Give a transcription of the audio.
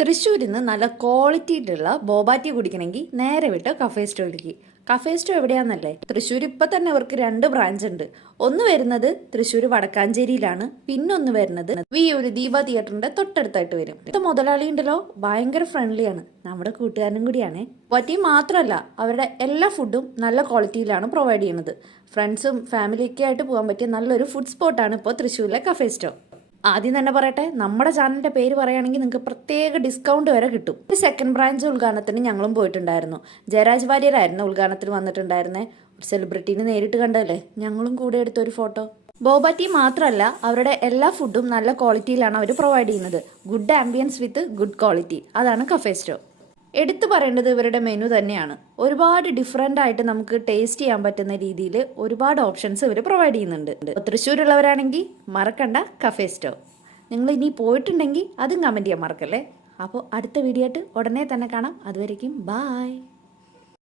തൃശ്ശൂരിൽ നിന്ന് നല്ല ക്വാളിറ്റിയിലുള്ള ബോബ ടീ കുടിക്കണമെങ്കിൽ നേരെ വിട്ട് കഫേ സ്റ്റോയിലേക്ക്. കഫേ സ്റ്റോ എവിടെയാണെന്നല്ലേ? തൃശ്ശൂർ ഇപ്പം തന്നെ അവർക്ക് 2 ബ്രാഞ്ച് ഉണ്ട്. ഒന്ന് വരുന്നത് തൃശ്ശൂർ വടക്കാഞ്ചേരിയിലാണ്, പിന്നൊന്ന് വരുന്നത് വിയൂര് ദീപ തിയേറ്ററിന്റെ തൊട്ടടുത്തായിട്ട് വരും. ഇത് മുതലാളി ഉണ്ടല്ലോ, ഭയങ്കര ഫ്രണ്ട്ലിയാണ്, നമ്മുടെ കൂട്ടുകാരനും കൂടിയാണ്. ടീ മാത്രമല്ല, അവരുടെ എല്ലാ ഫുഡും നല്ല ക്വാളിറ്റിയിലാണ് പ്രൊവൈഡ് ചെയ്യുന്നത്. ഫ്രണ്ട്സും ഫാമിലിയൊക്കെ ആയിട്ട് പോകാൻ പറ്റിയ നല്ലൊരു ഫുഡ് സ്പോട്ടാണ് ഇപ്പോൾ തൃശ്ശൂരിലെ കഫേ സ്റ്റോ. ആദ്യം തന്നെ പറയട്ടെ, നമ്മുടെ ചാനലിന്റെ പേര് പറയുകയാണെങ്കിൽ നിങ്ങൾക്ക് പ്രത്യേക ഡിസ്കൗണ്ട് വരെ കിട്ടും. സെക്കൻഡ് ബ്രാഞ്ച് ഉദ്ഘാടനത്തിന് ഞങ്ങളും പോയിട്ടുണ്ടായിരുന്നു. ജയരാജ് വാര്യരായിരുന്നു ഉദ്ഘാടനത്തിൽ വന്നിട്ടുണ്ടായിരുന്നേ. ഒരു സെലിബ്രിറ്റീനെ നേരിട്ട് കണ്ടല്ലേ, ഞങ്ങളും കൂടെ എടുത്തൊരു ഫോട്ടോ. ബോബ ടീ മാത്രമല്ല, അവരുടെ എല്ലാ ഫുഡും നല്ല ക്വാളിറ്റിയിലാണ് അവർ പ്രൊവൈഡ് ചെയ്യുന്നത്. Good ambience with good quality, അതാണ് കഫേ സ്റ്റോ. എടുത്തു പറയേണ്ടത് ഇവരുടെ മെനു തന്നെയാണ്. ഒരുപാട് ഡിഫറെൻ്റ് ആയിട്ട് നമുക്ക് ടേസ്റ്റ് ചെയ്യാൻ പറ്റുന്ന രീതിയിൽ ഒരുപാട് ഓപ്ഷൻസ് ഇവർ പ്രൊവൈഡ് ചെയ്യുന്നുണ്ട്. തൃശ്ശൂരുള്ളവരാണെങ്കിൽ മറക്കണ്ട കഫേ സ്റ്റോ. നിങ്ങൾ ഇനി പോയിട്ടുണ്ടെങ്കിൽ അതും കമൻറ്റ് ചെയ്യാൻ മറക്കല്ലേ. അപ്പോൾ അടുത്ത വീഡിയോ ആയിട്ട് ഉടനെ തന്നെ കാണാം. അതുവരേക്കും ബായ്.